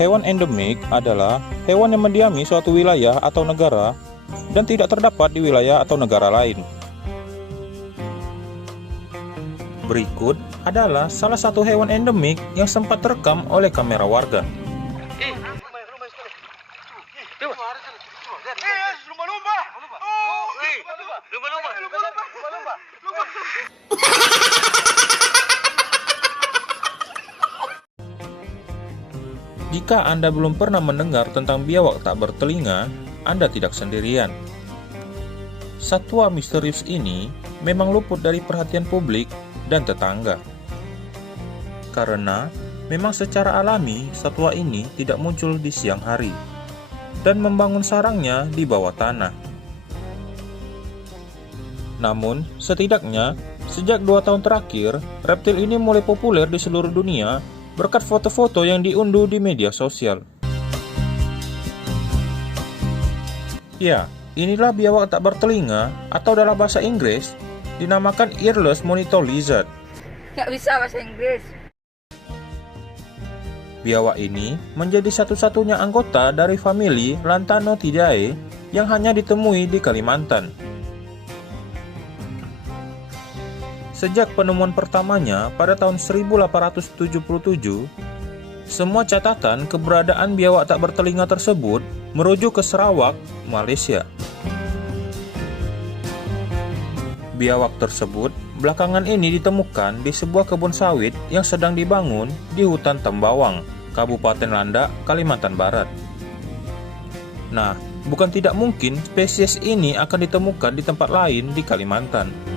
Hewan endemik adalah hewan yang mendiami suatu wilayah atau negara dan tidak terdapat di wilayah atau negara lain. Berikut adalah salah satu hewan endemik yang sempat terekam oleh kamera warga. Jika Anda belum pernah mendengar tentang biawak tak bertelinga, Anda tidak sendirian. Satwa misterius ini memang luput dari perhatian publik dan tetangga. Karena memang secara alami satwa ini tidak muncul di siang hari dan membangun sarangnya di bawah tanah. Namun, setidaknya sejak 2 tahun terakhir, reptil ini mulai populer di seluruh dunia berkat foto-foto yang diunduh di media sosial. Ya, inilah biawak tak bertelinga atau dalam bahasa Inggris dinamakan earless monitor lizard. Nggak bisa bahasa Inggris. Biawak ini menjadi satu-satunya anggota dari famili Lanthanothidae yang hanya ditemui di Kalimantan. Sejak penemuan pertamanya pada tahun 1877, semua catatan keberadaan biawak tak bertelinga tersebut merujuk ke Sarawak, Malaysia. Biawak tersebut belakangan ini ditemukan di sebuah kebun sawit yang sedang dibangun di hutan Tembawang, Kabupaten Landak, Kalimantan Barat. Nah, bukan tidak mungkin spesies ini akan ditemukan di tempat lain di Kalimantan.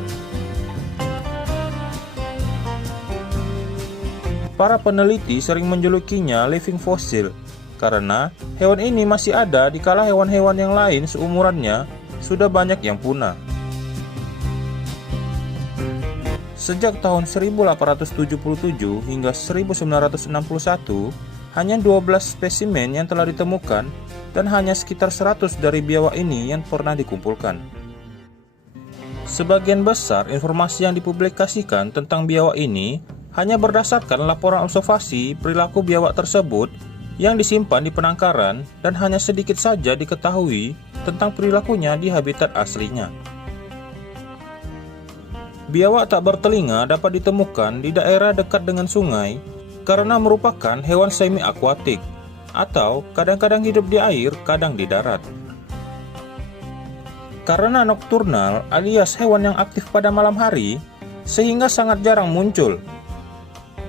Para peneliti sering menjulukinya living fossil karena hewan ini masih ada di kala hewan-hewan yang lain seumurannya sudah banyak yang punah. Sejak tahun 1877 hingga 1961, hanya 12 spesimen yang telah ditemukan dan hanya sekitar 100 dari biawak ini yang pernah dikumpulkan. Sebagian besar informasi yang dipublikasikan tentang biawak ini hanya berdasarkan laporan observasi perilaku biawak tersebut yang disimpan di penangkaran dan hanya sedikit saja diketahui tentang perilakunya di habitat aslinya. Biawak tak bertelinga dapat ditemukan di daerah dekat dengan sungai karena merupakan hewan semi-akuatik atau kadang-kadang hidup di air, kadang di darat. Karena nokturnal alias hewan yang aktif pada malam hari, sehingga sangat jarang muncul.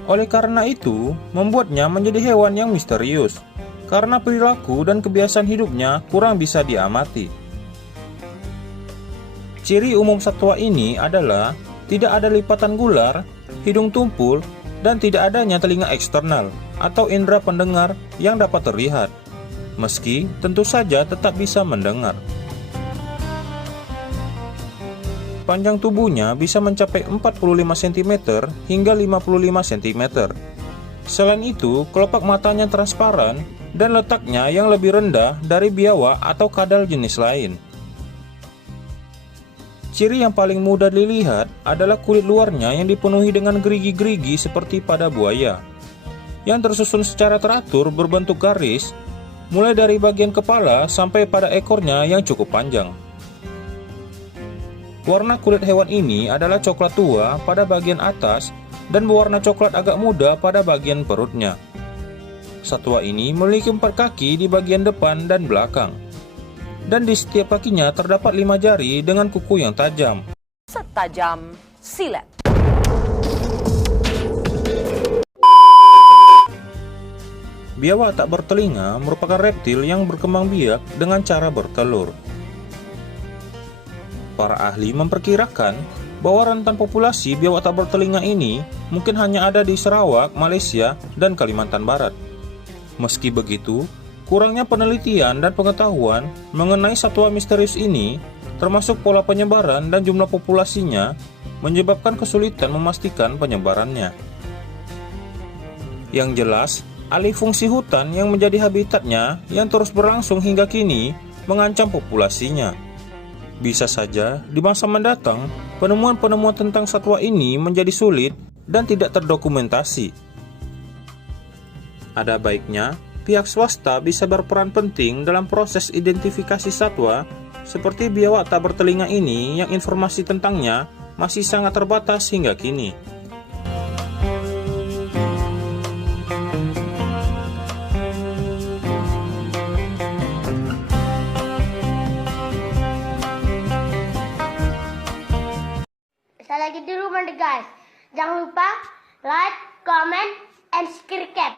Oleh karena itu, membuatnya menjadi hewan yang misterius, karena perilaku dan kebiasaan hidupnya kurang bisa diamati. Ciri umum satwa ini adalah tidak ada lipatan gular, hidung tumpul, dan tidak adanya telinga eksternal atau indera pendengar yang dapat terlihat, meski tentu saja tetap bisa mendengar. Panjang tubuhnya bisa mencapai 45 cm hingga 55 cm. Selain itu, kelopak matanya transparan dan letaknya yang lebih rendah dari biawak atau kadal jenis lain. Ciri yang paling mudah dilihat adalah kulit luarnya yang dipenuhi dengan gerigi-gerigi seperti pada buaya, yang tersusun secara teratur berbentuk garis, mulai dari bagian kepala sampai pada ekornya yang cukup panjang. Warna kulit hewan ini adalah coklat tua pada bagian atas dan berwarna coklat agak muda pada bagian perutnya. Satwa ini memiliki 4 kaki di bagian depan dan belakang. Dan di setiap kakinya terdapat 5 jari dengan kuku yang tajam. Setajam silet. Biawak tak bertelinga merupakan reptil yang berkembang biak dengan cara bertelur. Para ahli memperkirakan bahwa rentan populasi biawak tak bertelinga ini mungkin hanya ada di Sarawak, Malaysia, dan Kalimantan Barat. Meski begitu, kurangnya penelitian dan pengetahuan mengenai satwa misterius ini, termasuk pola penyebaran dan jumlah populasinya, menyebabkan kesulitan memastikan penyebarannya. Yang jelas, alih fungsi hutan yang menjadi habitatnya yang terus berlangsung hingga kini mengancam populasinya. Bisa saja di masa mendatang, penemuan-penemuan tentang satwa ini menjadi sulit dan tidak terdokumentasi. Ada baiknya pihak swasta bisa berperan penting dalam proses identifikasi satwa seperti biawak tak bertelinga ini yang informasi tentangnya masih sangat terbatas hingga kini. Saya lagi di rumah nih guys. Jangan lupa like, comment, and subscribe.